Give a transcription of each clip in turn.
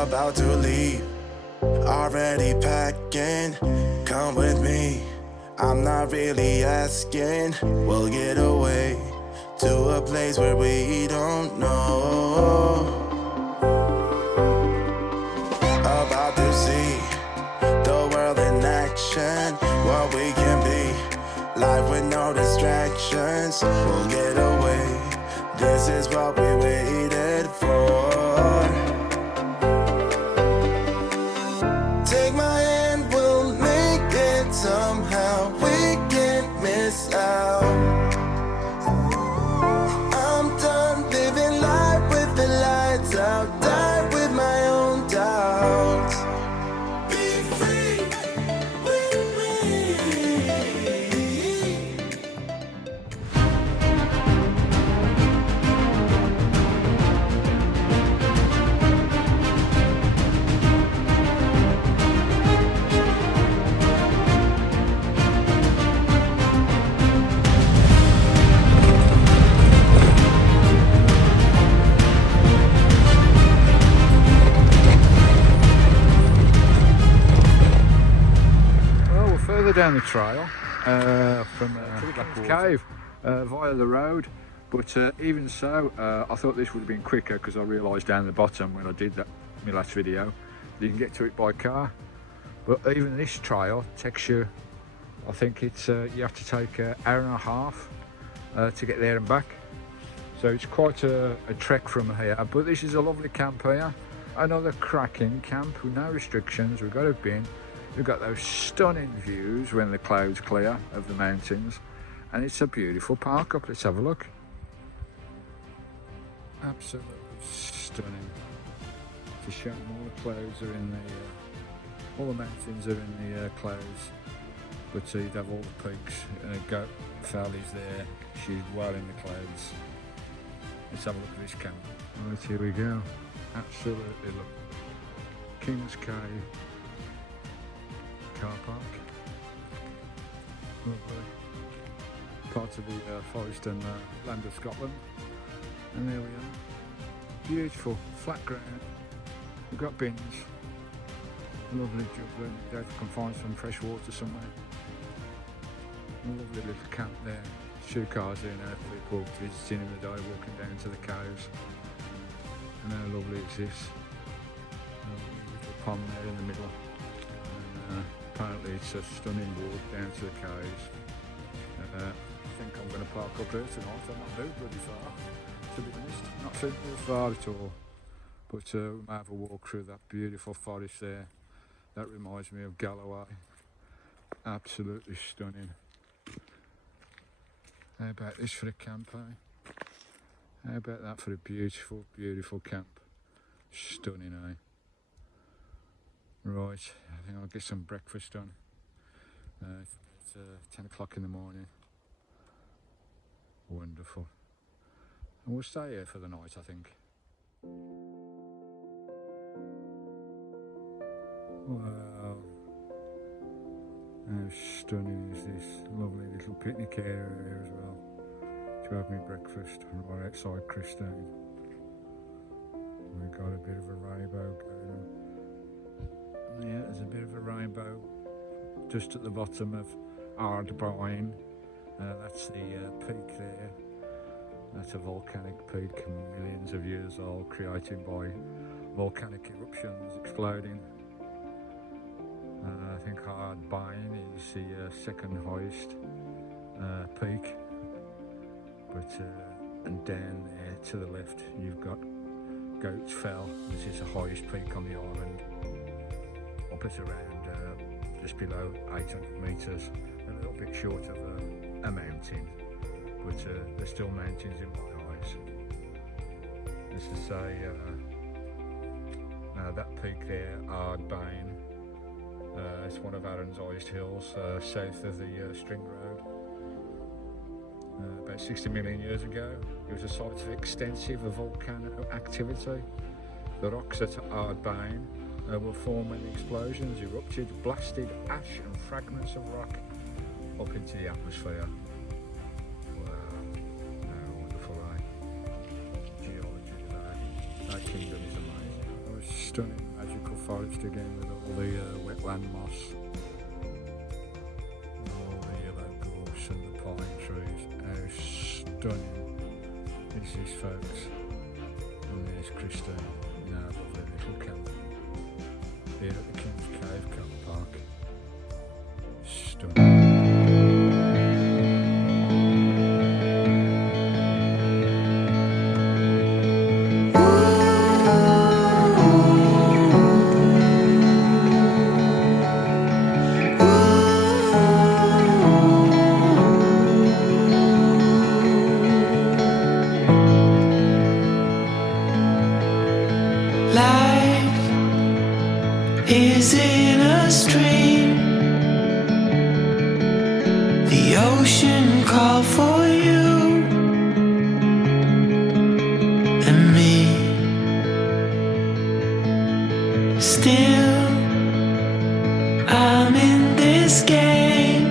about to leave, already packing. Come with me, I'm not really asking. We'll get away to a place where we don't know. About to see the world in action, what we can be, life with no distractions. We'll get away, this is what we waited for. Take my hand, we'll make it somehow. We can't miss out. I'm done living life with the lights out. Die with my own doubts. Be free with me. Down the trail from Black's Cave via the road, but even so I thought this would have been quicker, because I realised down the bottom when I did that my last video you can get to it by car, but even this trail takes you, I think it's you have to take an hour and a half to get there and back, so it's quite a trek from here. But this is a lovely camp here, another cracking camp with no restrictions. We've got a bin. We've got those stunning views when the clouds clear of the mountains, and it's a beautiful park up. Let's have a look. Absolutely stunning. To show them all the clouds are in the, all the mountains are in the clouds, but you'd have all the peaks. Goat Valley's there, she's well in the clouds. Let's have a look at this camp. Right, here we go. Absolutely look. King's Cave car park. Lovely. Part of the forest and land of Scotland. And there we are. Beautiful, flat ground. We've got bins. Lovely juggling. There you can find some fresh water somewhere. A lovely little camp there. 2 cars here now, people visiting in the day, walking down to the cows. And how lovely is this? A little pond there in the middle. And, apparently it's a stunning walk down to the cows. I think I'm going to park up here tonight. I'm not moved bloody far, to be honest. Not too far at all. But we might have a walk through that beautiful forest there. That reminds me of Galloway. Absolutely stunning. How about this for a camp, eh? How about that for a beautiful, beautiful camp? Stunning, eh? Right, I think I'll get some breakfast done. It's 10 o'clock in the morning. Wonderful. And we'll stay here for the night, I think. Wow. How stunning is this? Lovely little picnic area here as well. To have me breakfast right outside Christine. We've got a bit of a rainbow going on. Yeah, there's a bit of a rainbow just at the bottom of Arran. That's the peak there. That's a volcanic peak, millions of years old, created by volcanic eruptions exploding. I think Arran is the second highest peak, but and down there to the left you've got Goats Fell, which is the highest peak on the island. Up at around just below 800 metres, a little bit short of a mountain, but there's still mountains in my eyes. As I say, that peak there, Arran, it's one of Arran's highest hills, south of the String Road. About 60 million years ago, it was a site of extensive volcano activity. The rocks at Arran were formed when the explosions erupted, blasted ash and fragments of rock up into the atmosphere. Wow, how wonderful, right? Geology, that kingdom is amazing. It was stunning. forest again with all the wetland moss, and all the yellow gorse and the pine trees. How stunning is this, folks? And there's Christine in our lovely little camp here at the King's Cave car park. Stunning. Is in a stream. The ocean called for you and me. Still, I'm in this game,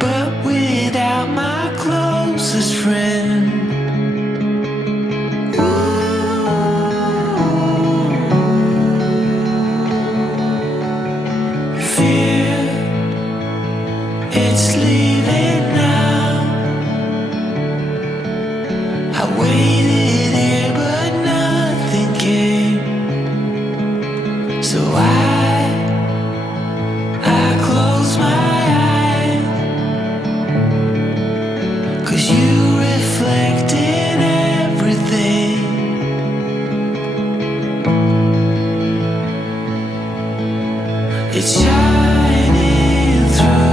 but without my closest friend. It's leaving now. I waited here but nothing came. So I close my eyes, 'cause you reflect in everything. It's shining through.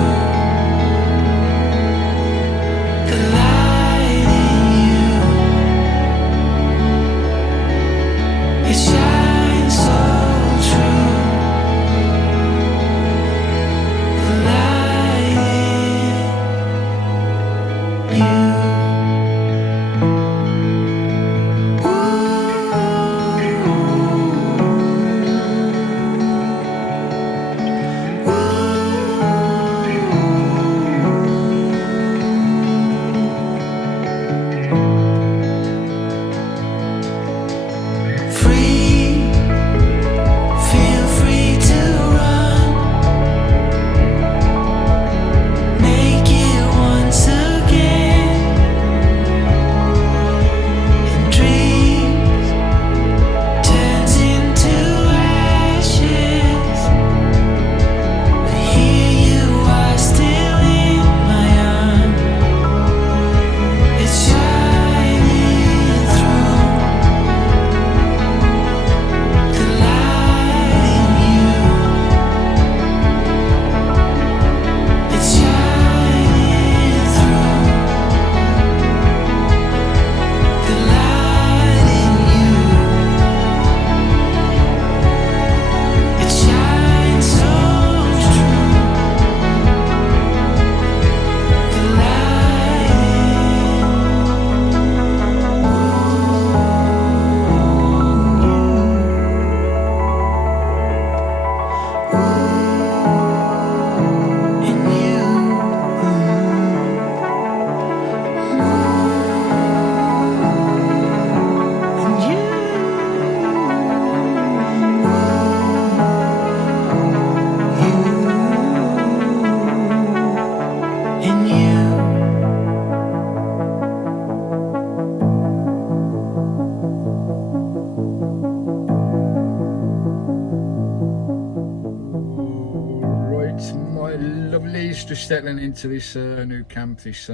Just settling into this new camp. This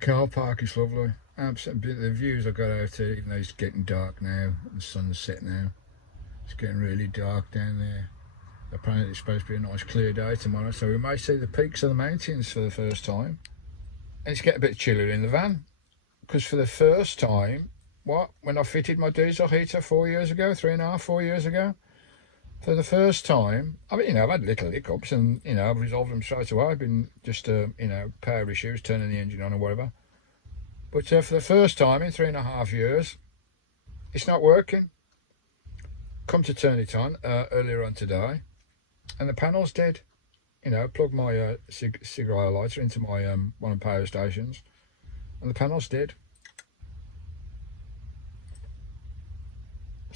car park is lovely. Absolutely, the views I got out here, even though it's getting dark now, the sun's set now, it's getting really dark down there. Apparently it's supposed to be a nice clear day tomorrow, so we may see the peaks of the mountains for the first time. And it's getting a bit chillier in the van, because for the first time, when I fitted my diesel heater 4 years ago, 3.5, 4 years ago, for the first time, I mean, I've had little hiccups and, I've resolved them straight away. I've been just, power issues, turning the engine on or whatever. But for the first time in 3.5 years, it's not working. Come to turn it on earlier on today, and the panel's dead. Plug my cigar lighter into my one of the power stations, and the panel's dead.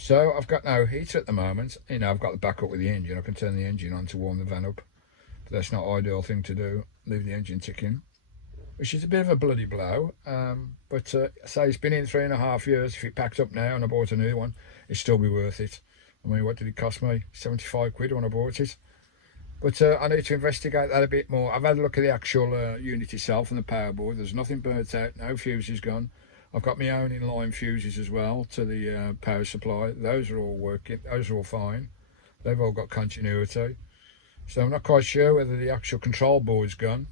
So I've got no heat at the moment. You know, I've got the backup with the engine. I can turn the engine on to warm the van up. But that's not an ideal thing to do. Leave the engine ticking, which is a bit of a bloody blow. But say it's been in 3.5 years. If it packed up now and I bought a new one, it'd still be worth it. I mean, what did it cost me? 75 quid when I bought it. But I need to investigate that a bit more. I've had a look at the actual unit itself and the power board. There's nothing burnt out, no fuses gone. I've got my own inline fuses as well to the power supply. Those are all working, those are all fine. They've all got continuity. So I'm not quite sure whether the actual control board's gone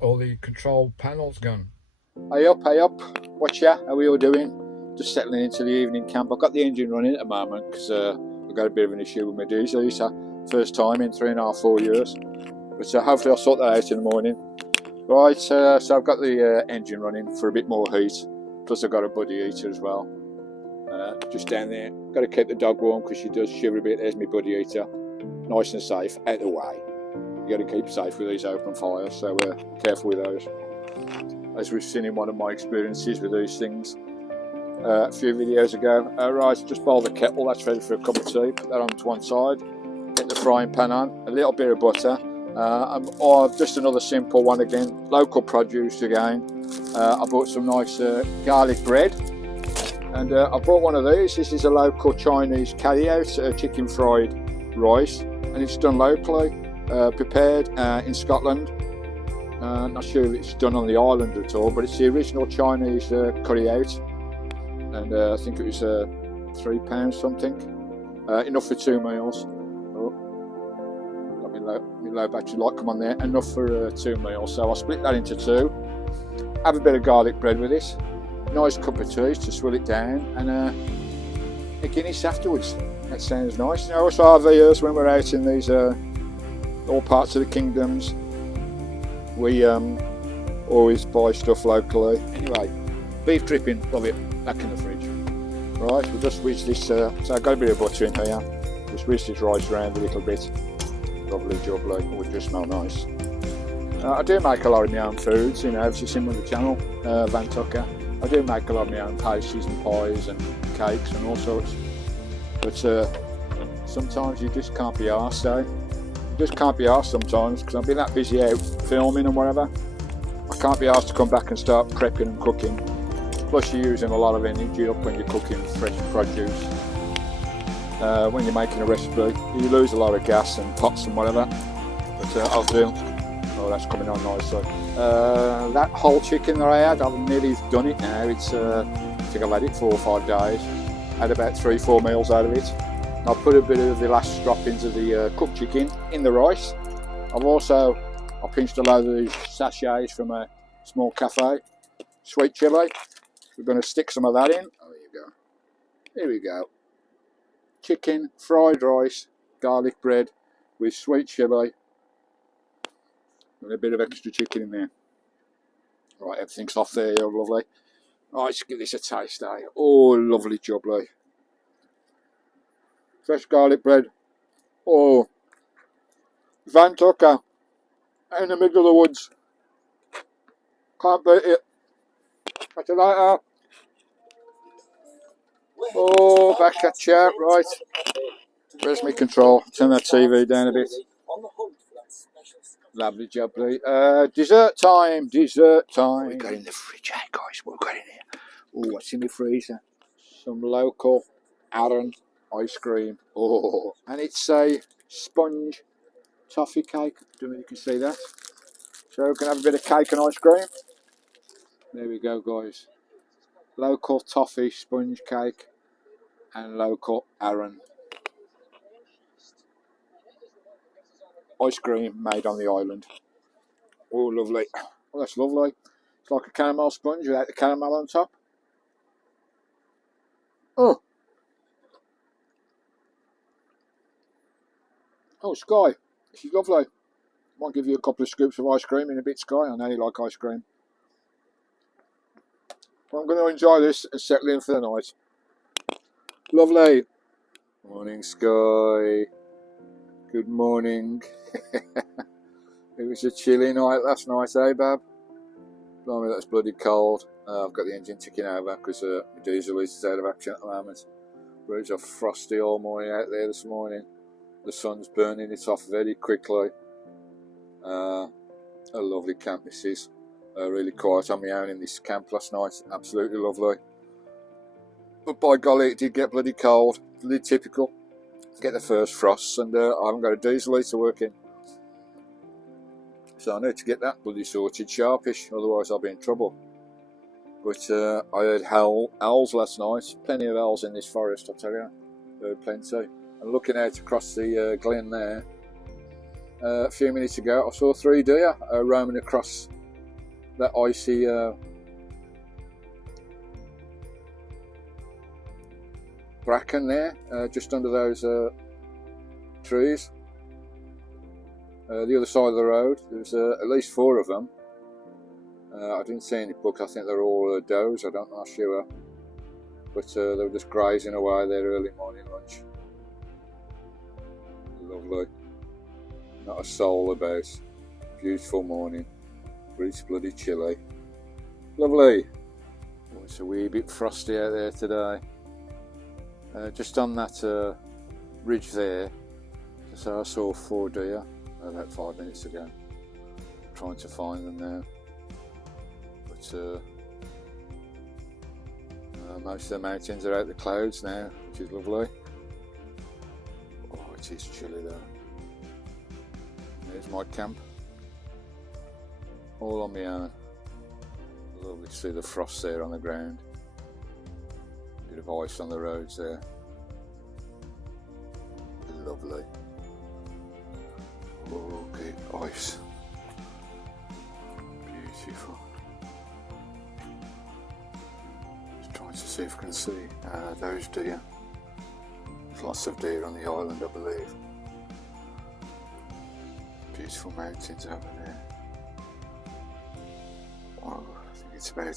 or the control panel's gone. Hey up, watch ya, how are you all doing? Just settling into the evening camp. I've got the engine running at the moment because I've got a bit of an issue with my diesel. First time in 3.5–4 years, but hopefully I'll sort that out in the morning. Right, so I've got the engine running for a bit more heat, plus I've got a buddy heater as well, just down there. Got to keep the dog warm because she does shiver a bit. There's my buddy heater, nice and safe, out of the way. You got to keep safe with these open fires, so careful with those. As we've seen in one of my experiences with these things a few videos ago. Right, just boil the kettle, that's ready for a cup of tea. Put that on to one side. Get the frying pan on, a little bit of butter, or just another simple one again, local produce again. I bought some nice garlic bread, and I bought one of these. This is a local Chinese carry-out chicken fried rice, and it's done locally, prepared in Scotland. Not sure if it's done on the island at all, but it's the original Chinese curry out, and I think it was £3 something, enough for 2 meals. Low battery light come on there, enough for 2 meals, so I'll split that into 2. Have a bit of garlic bread with it, nice cup of tea to swill it down, and a Guinness afterwards. That sounds nice. You know, us RVers, when we're out in these all parts of the kingdoms, we always buy stuff locally. Anyway, beef dripping, love it, back in the fridge. Right, we'll just whiz this, so I've got a bit of butter in here, just whiz this rice around a little bit. Lovely jubbly, it would just smell nice. I do make a lot of my own foods, you know, if you've seen on the channel, Van Tucker. I do make a lot of my own pastries and pies and cakes and all sorts. But sometimes you just can't be arsed, eh? You just can't be arsed sometimes, because I've been that busy out filming and whatever. I can't be asked to come back and start prepping and cooking. Plus you're using a lot of energy up when you're cooking fresh produce. When you're making a recipe, you lose a lot of gas and pots and whatever, but I'll do. Oh, that's coming on nicely. That whole chicken that I had, I've nearly done it now. It's I think I've had it 4 or 5 days. Had about 3–4 meals out of it. I'll put a bit of the last droppings of the cooked chicken in the rice. I pinched a load of these sachets from a small cafe. Sweet chilli. We're going to stick some of that in. Oh, there you go. Here we go. Chicken, fried rice, garlic bread with sweet chilli and a bit of extra chicken in there. Right, everything's off there, you're lovely. Right, let's give this a taste, eh? Oh, lovely jubbly. Fresh garlic bread. Oh, Van Tucker, out in the middle of the woods. Can't beat it. Catch you later. Oh, back at you, right. Where's my control? Turn that TV down a bit. Lovely jubbly. Dessert time, dessert time. What we got in the fridge, eh, guys? What we got in here? Oh, what's in the freezer? Some local Arran ice cream. Oh, and it's a sponge toffee cake. I don't know if you can see that. So we can have a bit of cake and ice cream. There we go, guys. Local toffee sponge cake and local Arran ice cream made on the island. Oh, lovely. Oh, that's lovely. It's like a caramel sponge without the caramel on top. Oh. Oh, Skye. This is lovely. Might give you a couple of scoops of ice cream in a bit, Skye. I know you like ice cream. Well, I'm going to enjoy this and settle in for the night. Lovely. Morning, Skye. Good morning. It was a chilly night last night, eh, Bab? Blimey, that's bloody cold. I've got the engine ticking over because the diesel is out of action at the moment. But it's a frosty old morning out there this morning. The sun's burning it off very quickly. A lovely camp this is. Really quiet on my own in this camp last night. Absolutely lovely. But by golly, it did get bloody cold. Bloody typical. Get the first frosts, and I haven't got a diesel heater working. So I need to get that bloody sorted sharpish, otherwise I'll be in trouble. But I heard owls last night. Plenty of owls in this forest, I tell you. Heard plenty. And looking out across the glen there, a few minutes ago, I saw 3 deer roaming across that icy bracken there, just under those trees. The other side of the road, there's at least 4 of them. I didn't see any buck. I think they're all does. I don't know, sure. But they were just grazing away their early morning lunch. Lovely. Not a soul about. Beautiful morning. But it's bloody chilly. Lovely. Oh, it's a wee bit frosty out there today. Just on that ridge there, so I saw 4 deer about 5 minutes ago. I'm trying to find them now. But most of the mountains are out the clouds now, which is lovely. Oh, it is chilly though. There's my camp, all on my own. Lovely to see the frost there on the ground. Bit of ice on the roads there. Lovely. Okay, ice. Beautiful. Just trying to see if I can see those deer. There's lots of deer on the island, I believe. Beautiful mountains over there. Wow, I think it's about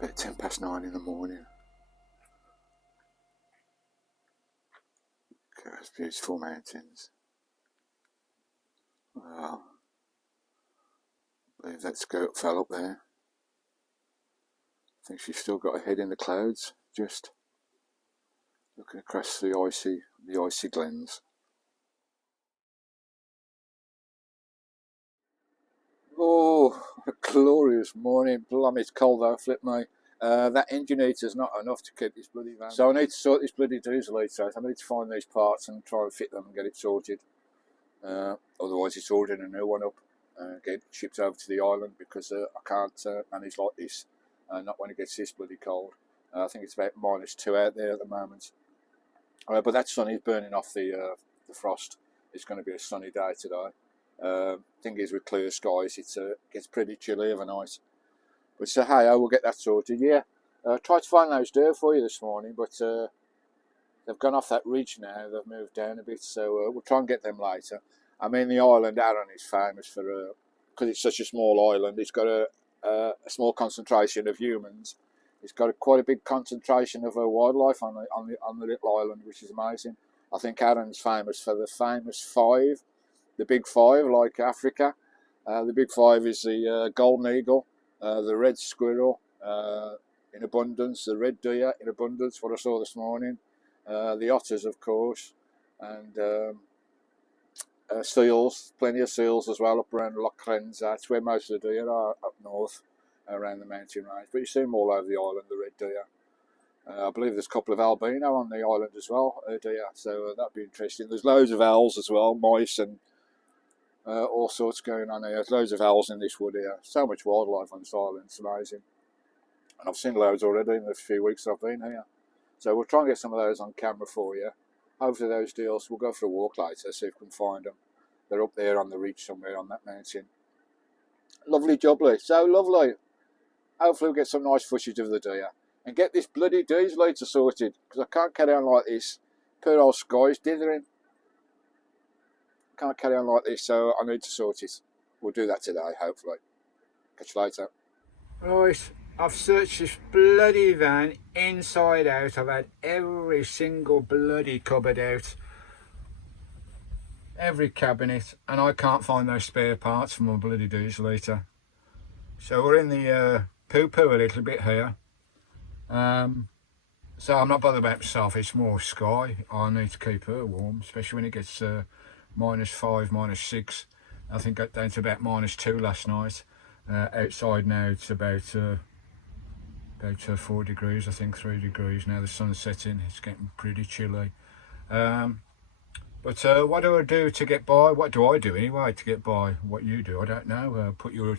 9:10 in the morning. Okay, those beautiful mountains. Wow. I believe that skirt fell up there. I think she's still got her head in the clouds, just looking across the icy glens. Oh, a glorious morning. Blimey, it's cold though, flip me. That engine heater's not enough to keep this bloody van. So I need to sort this bloody diesel heater out. I need to find these parts and try and fit them and get it sorted. Otherwise it's ordering a new one up and get it shipped over to the island, because I can't manage like this, not when it gets this bloody cold. I think it's about -2 out there at the moment. But that sun is burning off the frost. It's going to be a sunny day today. Thing is, with clear skies, it gets pretty chilly overnight. But so hey, I will get that sorted. Yeah, tried to find those deer for you this morning, but they've gone off that ridge now. They've moved down a bit, so we'll try and get them later. I mean, the island Arran is famous for, because it's such a small island. It's got a small concentration of humans. It's got quite a big concentration of wildlife on the little island, which is amazing. I think Arran's famous for the famous 5. The big 5, like Africa. The big 5 is the golden eagle, the red squirrel in abundance, the red deer in abundance, what I saw this morning, the otters, of course, and seals, plenty of seals as well up around Loch Renz. That's where most of the deer are, up north around the mountain range. But you see them all over the island, the red deer. I believe there's a couple of albino on the island as well, deer, so that'd be interesting. There's loads of owls as well, mice and all sorts going on here. There's loads of owls in this wood here. So much wildlife on this island, it's amazing. And I've seen loads already in the few weeks I've been here. So we'll try and get some of those on camera for you. Hopefully those deals, we'll go for a walk later, see if we can find them. They're up there on the ridge somewhere on that mountain. Lovely jubbly, so lovely. Hopefully we'll get some nice footage of the deer. And get this bloody diesel heater sorted, because I can't carry on like this. Poor old Skye's dithering. Can't carry on like this, so I need to sort it. We'll do that today, hopefully. Catch you later. Right, I've searched this bloody van inside out. I've had every single bloody cupboard out, every cabinet, and I can't find those spare parts for my bloody diesel heater. So we're in the poo-poo a little bit here. So I'm not bothered about myself, it's more Skye. I need to keep her warm, especially when it gets -5, -6. I think got down to about -2 last night. Outside now it's about 4 degrees, I think 3 degrees now. The sun's setting, it's getting pretty chilly. But what do I do to get by? What do I do anyway to get by? What you do, I don't know. Put your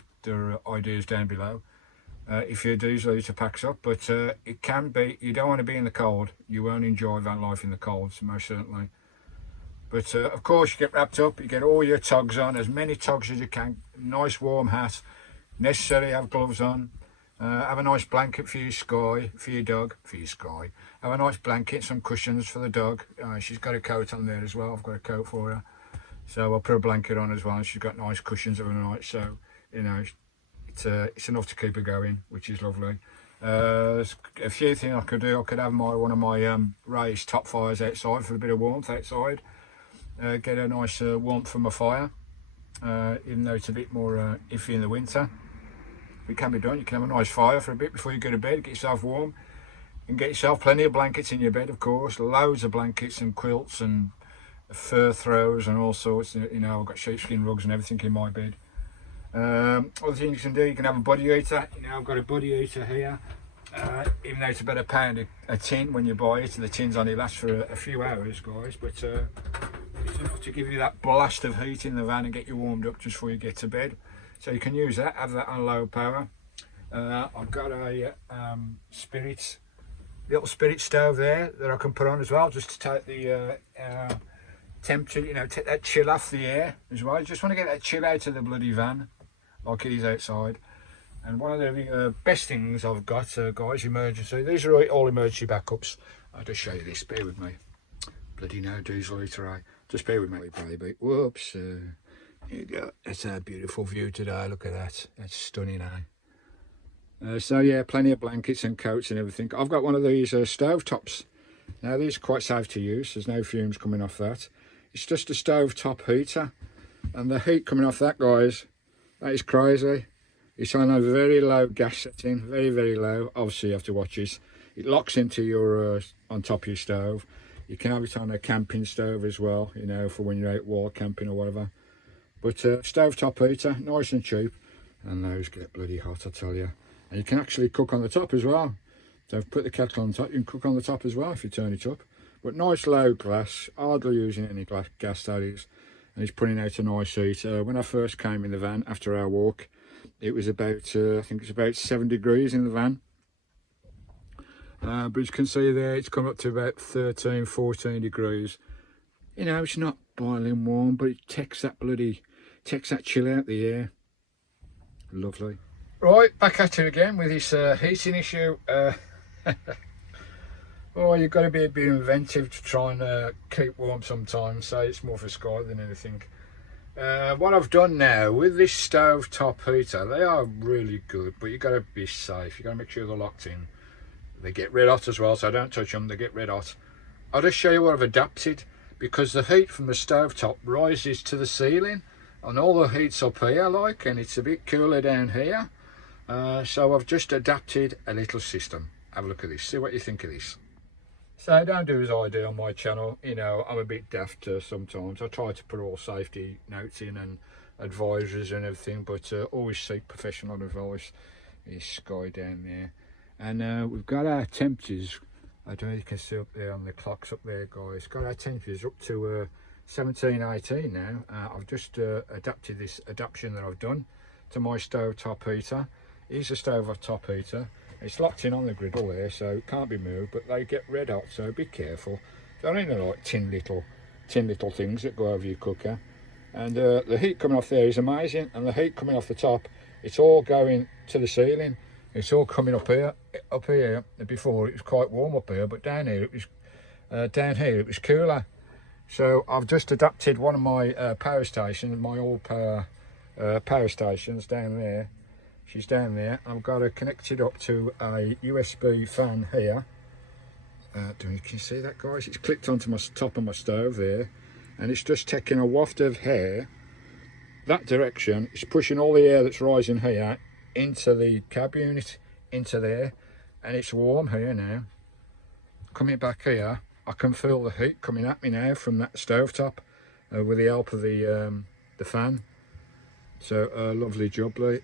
ideas down below. If your diesel liter packs up, but it can be, you don't want to be in the cold. You won't enjoy van life in the cold, so most certainly. But of course you get wrapped up, you get all your togs on, as many togs as you can, nice warm hat, necessary have gloves on, have a nice blanket for your Skye, for your dog, for your Skye. Have a nice blanket, some cushions for the dog. She's got a coat on there as well, I've got a coat for her. So I'll put a blanket on as well, and she's got nice cushions overnight, so, you know, it's enough to keep her going, which is lovely. There's a few things I could do. I could have one of my raised top fires outside for a bit of warmth outside. Get a nice warmth from a fire, even though it's a bit more iffy in the winter. It can be done. You can have a nice fire for a bit before you go to bed, get yourself warm, and get yourself plenty of blankets in your bed, of course. Loads of blankets and quilts and fur throws and all sorts. You know, I've got sheepskin rugs and everything in my bed. Other things you can do, you can have a body heater. You know, I've got a body heater here. Even though it's about £1 a tin when you buy it, the tins only last for a few hours, guys, but it's enough to give you that blast of heat in the van and get you warmed up just before you get to bed. So you can use that, have that on low power. I've got a little spirit stove there that I can put on as well, just to take the temperature, you know, take that chill off the air as well. You just want to get that chill out of the bloody van, like it is outside. And one of the best things I've got, guys, emergency. These are all emergency backups. I'll just show you this, bear with me. Bloody no diesel heater, eh? Just bear with me, baby. Whoops. Here you go. It's a beautiful view today. Look at that. That's stunning, eh? So yeah, plenty of blankets and coats and everything. I've got one of these stove tops. Now these are quite safe to use. There's no fumes coming off that. It's just a stove top heater. And the heat coming off that, guys, that is crazy. It's on a very low gas setting, very, very low. Obviously, you have to watch this. It locks into your, on top of your stove. You can have it on a camping stove as well, you know, for when you're out wall camping or whatever. But stove top heater, nice and cheap. And those get bloody hot, I tell you. And you can actually cook on the top as well. So put the kettle on top, you can cook on the top as well if you turn it up. But nice low glass, hardly using any gas, that is. And it's putting out a nice heat. When I first came in the van after our walk, it was about, I think it's about 7 degrees in the van. But as you can see there, it's come up to about 13, 14 degrees. You know, it's not boiling warm, but it takes that chill out the air. Lovely. Right, back at it again with this heating issue. Oh, you've got to be a bit inventive to try and keep warm sometimes, so it's more for Skye than anything. What I've done now with this stove top heater, they are really good, but you've got to be safe. You've got to make sure they're locked in. They get red hot as well, so don't touch them, they get red hot. I'll just show you what I've adapted, because the heat from the stove top rises to the ceiling, and all the heat's up here, like, and it's a bit cooler down here. So I've just adapted a little system. Have a look at this, see what you think of this. So don't do as I do on my channel. You know, I'm a bit daft sometimes. I try to put all safety notes in and advisories and everything, but always seek professional advice. There's Skye down there. And we've got our temperatures. I don't know if you can see up there on the clocks up there, guys. Got our temperatures up to 17, 18 now. I've just adapted this adaptation that I've done to my stove top heater. It's a stove top heater. It's locked in on the griddle there, so it can't be moved, but they get red hot, so be careful. They're in like tin little things that go over your cooker. And the heat coming off there is amazing, and the heat coming off the top, it's all going to the ceiling. It's all coming up here. Before it was quite warm up here, but down here it was cooler. So I've just adapted one of my power stations, my all power power stations down there. She's down there. I've got her connected up to a USB fan here. Can you see that, guys? It's clicked onto my top of my stove there, and it's just taking a waft of air that direction. It's pushing all the air that's rising here into the cab unit, into there, and it's warm here now. coming back here, I can feel the heat coming at me now from that stovetop with the help of the fan. So lovely jubbly.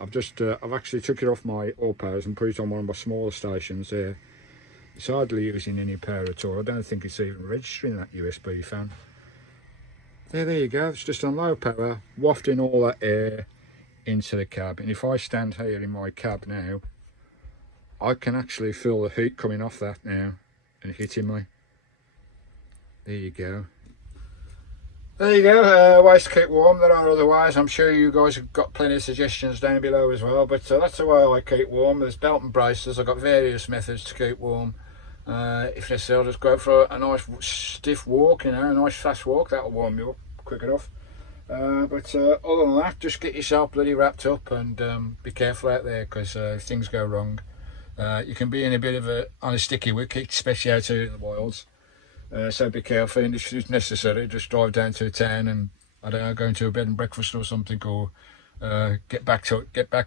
I've actually took it off my all powers and put it on one of my smaller stations there. It's hardly using any power at all. I don't think it's even registering that USB fan. There you go. It's just on low power, wafting all that air into the cab. And if I stand here in my cab now, I can actually feel the heat coming off that now and hitting me. There you go. There you go, ways to keep warm. There are other ways. I'm sure you guys have got plenty of suggestions down below as well, but that's the way I keep warm. There's belt and braces. I've got various methods to keep warm. If necessary, I'll just go for a nice stiff walk, you know, a nice fast walk. That'll warm you up quick enough. But other than that, just get yourself bloody wrapped up and be careful out there, because if things go wrong, you can be in a bit of on a sticky wicket, especially out here in the wilds. So be careful, and if it's necessary, just drive down to a town and, I don't know, go into a bed and breakfast or something, or get back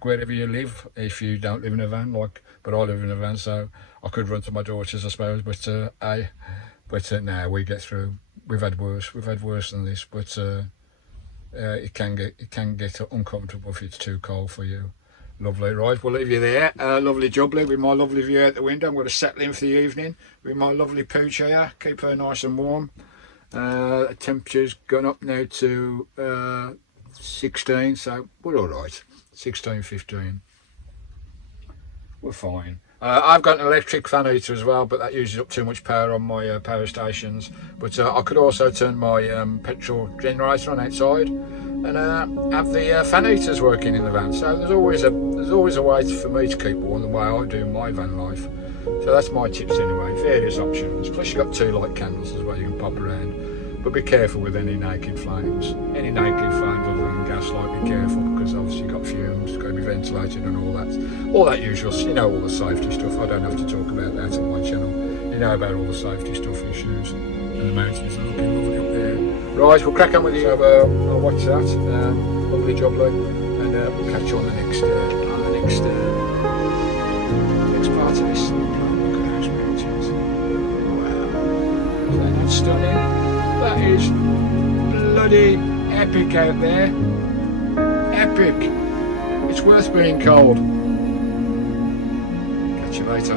wherever you live, if you don't live in a van, but I live in a van, so I could run to my daughter's, I suppose, but no, we get through. We've had worse than this, but it can get uncomfortable if it's too cold for you. Lovely. Right, we'll leave you there. Lovely jubbly with my lovely view out the window. I'm going to settle in for the evening with my lovely pooch here, keep her nice and warm. The temperature's gone up now to 16, so we're all right. 16, 15. We're fine. I've got an electric fan heater as well, but that uses up too much power on my power stations. But I could also turn my petrol generator on outside and have the fan heaters working in the van. So there's always a way for me to keep warm the way I do my van life. So that's my tips anyway. Various options. Plus you've got 2 light candles as well you can pop around. But be careful with any naked flames. Any naked flames other than gaslight, be careful, because obviously you've got fumes, it's got to be ventilated and all that usual, you know, all the safety stuff. I don't have to talk about that on my channel. You know about all the safety stuff, issues, and the mountains are looking lovely up there. Right, we'll crack on with you. So I'll watch that. Lovely jubbly, and we'll catch you on the next part of this. Look at those mountains. Wow, isn't that stunning? That is bloody epic out there. Epic. It's worth being cold. Catch you later.